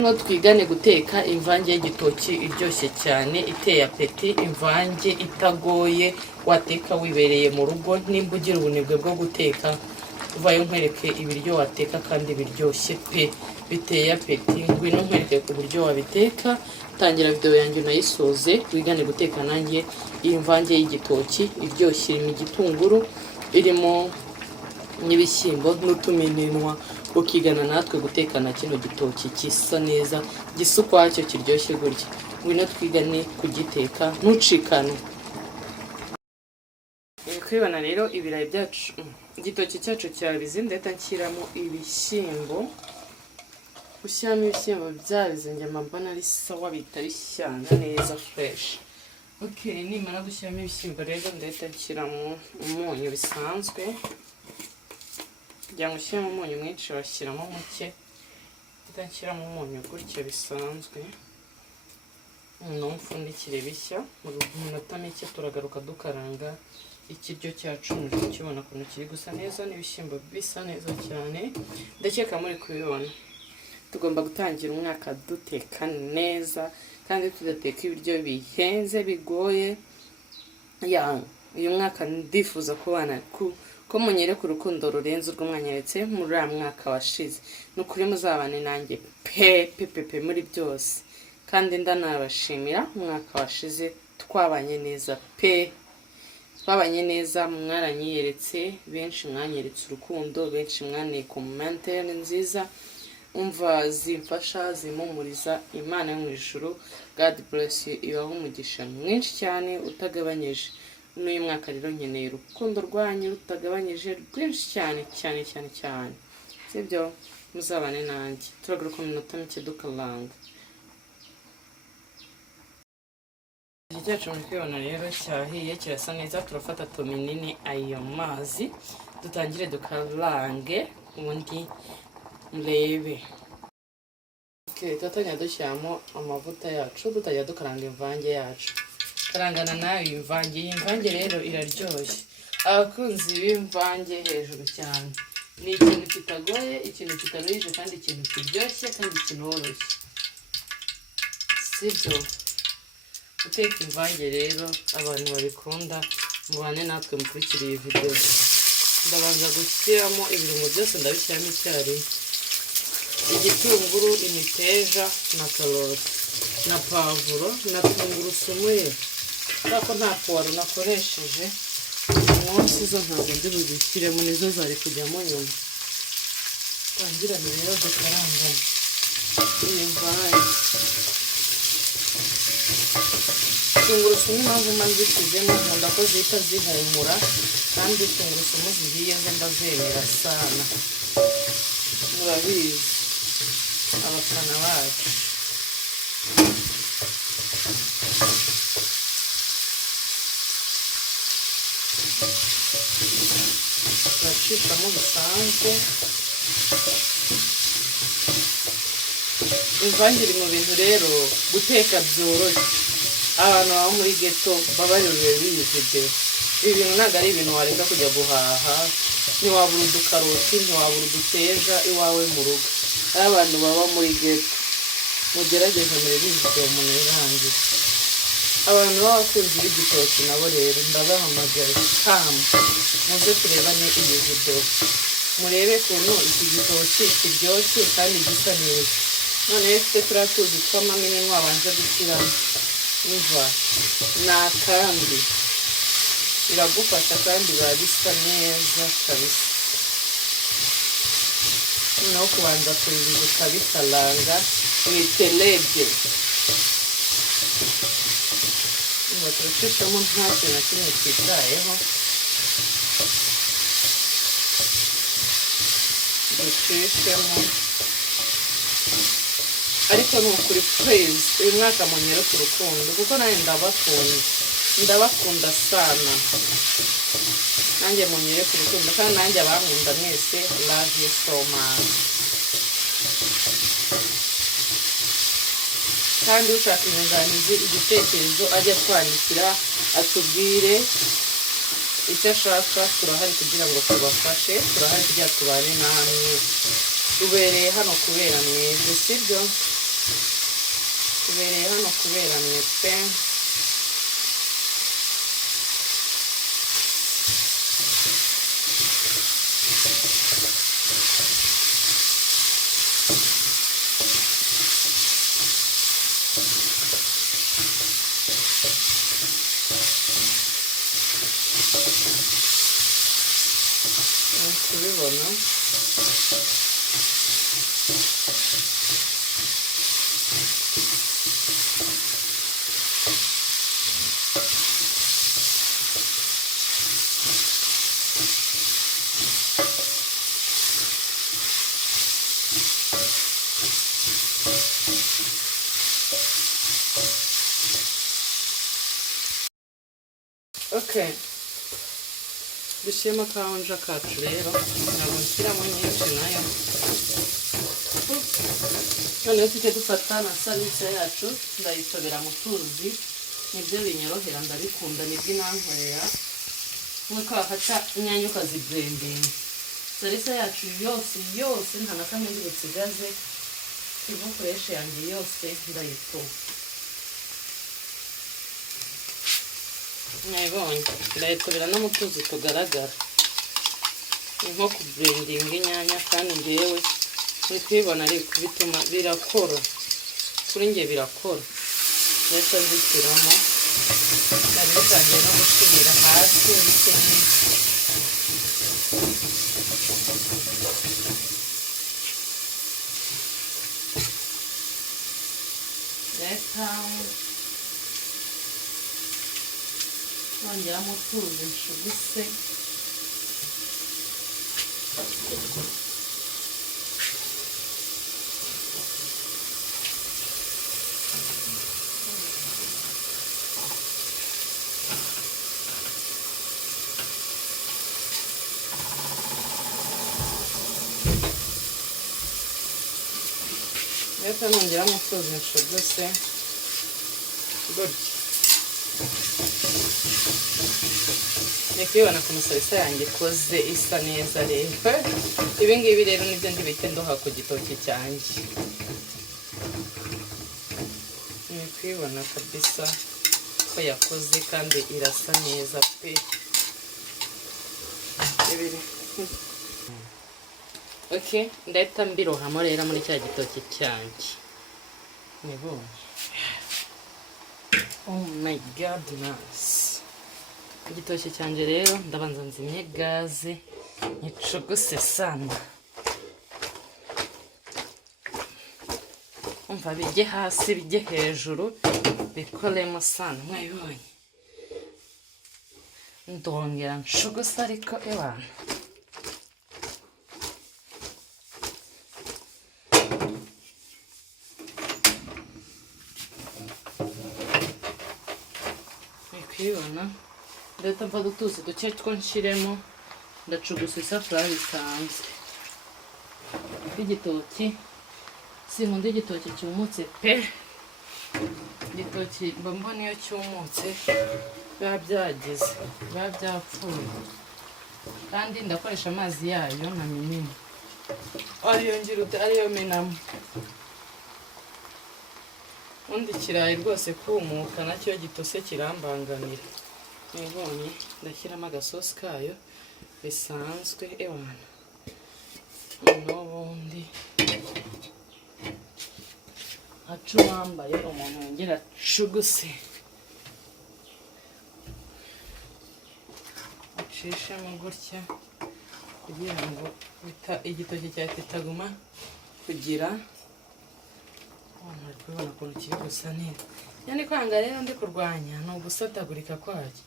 No twigane guteka imvange y'igitoki iryoshye cyane iteye apeti, imvange itagoye wateka wibereye mu rugo. Nimba ugira ubunebwe bwo guteka uvayo nkwereke ibiryo wateka kandi biryoshye pe biteye apeti. Ngwino nkwereke ku buryo wabiteka. Tangira video yanjye unayisoze twigane guteka nanjye iyi mvange y'igitoki iryoshye. Irimo igitunguru, irimo n'ibishyimbo n'utuminwa, ukigana natwe gutekana kino gitoki kisa neza gisa ukwacyo kiryoshye gutya. Ngwino twigane kugiteka ntucikane. Kwibana rero ibirayi byacu, igitoki cyacu cyabize, ndahita nshyiramo ibishyimbo. Ushyiramo ibishyimbo byabize njye mbona ari sawa, bita bishyanga neza fresh. Okay, nimara gushyiramo ibishyimbo rero ndahita nshyiramo umunyu bisanzwe. Kugira ngo ushyiremo umunyu mwinshi washyiramo muke, ndahita nshyiramo umunyu gutya bisanzwe. Numfundikire bishya mu minota mike turagaruka dukaranga ikiryo cyacu. Mukibona ukuntu kiri gusa neza n'ibishyimbo bisa neza cyane, ndakeka muri kubibona. Tugomba gutangira umwaka duteka neza kandi tudateka ibiryo bihenze bigoye. Uyu mwaka ndifuza kubana ko munyereka urukundo rurenze urwo mwanyeretse muri uriya mwaka washize. Nukuri muzabane nanjye pe muri byose, kandi ndanabashimira umwaka washize twabanye neza pe. Twabanye neza, mwaranyiyeretse, benshi mwanyeretse urukundo, benshi mwaneye commentaire nziza umva zimfasha zimumuriza. Imana yo mu ijuru God bless you, ibaho umugisha mwinshi cyane utagabanyije. N'uyu mwaka rero nkeneye urukundo rwanyu rutagabanyije rwinshi cyane cyane cyane cyane, sibyo? Muzabane nanjye turagaruka mu minota mike dukaranga. Iki cyacu muri kwibona rero cyahiye kirasa neza. Turafata tuminini ayo mazi dutangire dukarange ubundi murebe. Okay, tutatanya dushyiramo amavuta yacu, tutajya dukaranga imvange yacu. Karangana nayo imvange. Iyi mvange rero iraryoshye. Abakunzi b'imvange hejuru cyane. Ni ikintu kitagoye, ikintu kitaruhije, kandi ikintu kiryoshye kandi kinoroshye, sibyo? Guteka imvange rero abantu babikunda mubane natwe mukurikira iyi video. Ndabanza gushyiramo ibirungo byose, ndabishyiramo icyarimwe. Igitunguru, imiteja na karoti na pavuro na tungurusumu. Kuko nta puwaro nakoresheje umunsi, izo ntabwo ndi buzishyiremo, nizo zari kujyamo nyuma. Tangirane rero dukarangane iyi mvange. Tungurusumu impamvu manzishyizemo nkunda ko zihita zihumura, kandi tungurusumu zihiye zo ndazemera sana, murabizi abafana bacu. Turacishamo bisanzwe. Imvange iri mu bintu rero guteka byoroshye. Abantu baba muri ghetto babaruriwe biyi video. Ibi bintu ntabwo ari ibintu wareka kujya guhaha. Ntiwabura udukaroti, ntiwabura uduteja iwawe mu rugo. Ari abantu baba muri ghetto mugerageze muri iyi video umuntu irangiye. Abantu b'abakunzi b'igitoki nabo rero ndabahamagaye muze turebane iyi video, murebe ukuntu iki gitoki kiryoshye kandi gisa neza. None ifite turiya tuzi tw'amamini wabanje gushyiramo, umva n'akandi biragufasha kandi biba bisa neza kabisa. Noneho kubanza kubibiza ukabikaranga mwitelege. Turacishamo nta kintu na kimwe twitayeho, ducishemo. Ariko ni ukuri praise uyu mwaka munyereka urukundo, kuko nanjye ndabakunda sana. Nanjye munyereka urukundo, kandi nanjye abankunda mwese love you so much. Kandi ushaka inyunganizi, igitekerezo ajya twandikira atubwire icyo ashaka. Turahari kugira ngo tubafashe, turahari kugira tubane namwe, tubereye hano kubera mwebwe, sibyo? tubereye hano kubera mwepe. Kubibona okay. Dushyiremo kawunja kacu rero, ntabwo nshyiramo nyinshi nayo. Noneho tujye dufata na salisa yacu, ndayitobera mu tuzi, nibyo binyorohera, ndabikunda, nibyo inankorera. Nk'uko wafata inyanya ukaziblendinga. Salisa yacu yose nta na kamwe ndi busigaze, ivokoreshe yanjye yose ndayitoba. Mwabonye ndayitobera no mu tuzi tugaragara, ni nko kublendinga inyanya, kandi njyewe uri kubibona ariko bituma birakora, kuri njye birakora. Ndetse nzishyiramo, nari bitangiye no gusubira hasi bikeneye. Nongeramo utuzi nshuguse. Ndetse nongeramo utuzi nshuguse gutya. Nikubibona ku musalisa yanjye ikoze isa neza rero. Ibi ngibi rero nibyo ndibite ndoha ku gitoki cyanjye. Nikubibona kabisa ko yakoze kandi irasa neza pe. Okay, ndahita mbirohamo rero muri cya gitoki cyanjye. Nibonye. Oh my god, nice. Igitoki cyanjye rero ndabanza nzimye gaze nicuguse sana. Umva bijye hasi bijye hejuru bikoremo sana. Mwabibonye, ndongera ncuguse ariko ebana. Mwabibona, ndahita mfata utuzi duke two nshiremo, ndacugusa isafuriya bisanzwe. Igitoki sinkunda igitoki cyumutse pe. Igitoki mba mbona iyo cyumutse biba byagize, biba byapfuye. Kandi ndakoresha amazi yayo na minini, ariyo ngira ariyo menamo. Undi kirayi rwose kumuka nacyo gitose kirambanganira. Mwibonye, ndashyiramo agasosi kayo bisanzwe ewana. N'ubundi acu wambaye umuntu yongera acuguse, acishemo gutya kugira ngo igitoki cyawe kitaguma kugira. Muri kubibona ukuntu kiri gusa neza. Yani kwanga rero ndi kurwanya ni ugusatagurika kwacyo.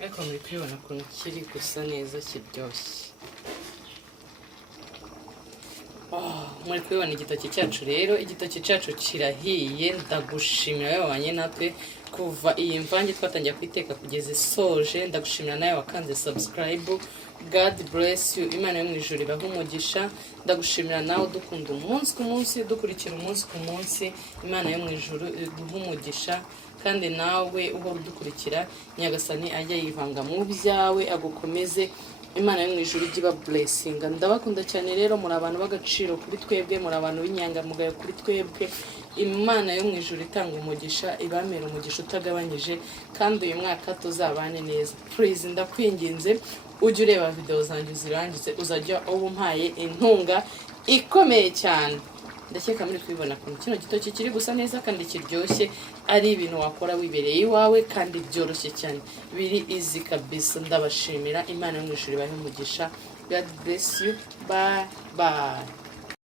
Ariko muri kubibona ukuntu kiri gusa neza kiryoshye. Muri kubibona igitoki cyacu rero, igitoki cyacu kirahiye. Ndagushimira wowe wabanye natwe kuva iyi mvange twatangiye kwiteka kugeza isoje. Ndagushimira nawe wakanze subscribe. God bless you. Imana yo mu ijuru ibahe umugisha. Ndagushimira nawe dukunda umunsi ku munsi, dukurikira umunsi ku munsi. Imana yo mu ijuru iguhe umugisha, kandi nawe uhora udukurikira Nyagasani ajya yivanga mu byawe, agukomeze Imana yo mu ijuru igiba blessing. Ndabakunda cyane rero, muri abantu b'agaciro kuri twebwe, muri abantu b'inyangamugayo kuri twebwe. Imana yo mu ijuru itanga umugisha, ibamera umugisha utagabanyije, kandi uyu mwaka tuzabane neza. Please ndakwinginze ujye ureba video zanyu zirangize, uzajya umpaye intunga ikomeye cyane. Ndakeka muri kubibona ko kino gitoki kiri gusa neza kandi kiryoshye, ari ibintu wakora wibereye iwawe kandi byoroshye cyane, biri easy kabisa. Ndabashimira, Imana yo mu ijuru ibahe umugisha. God bless you. Bye bye.